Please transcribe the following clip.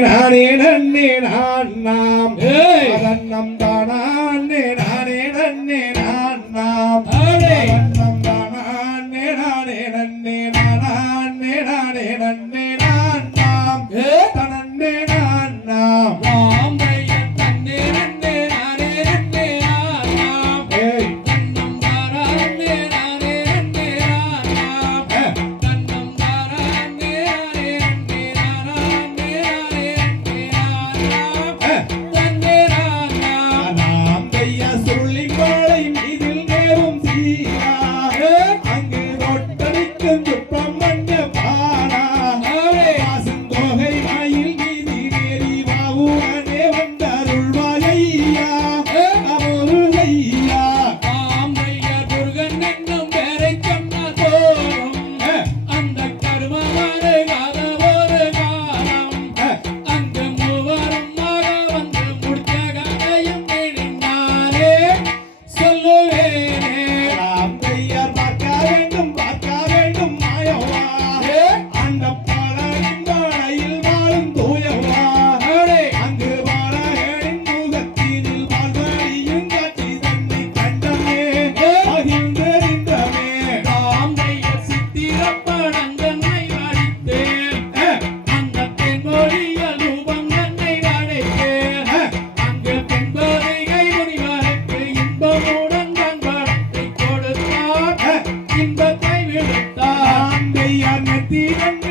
நானே நன்னே நான் நாம். அதன்னம் தானே Happy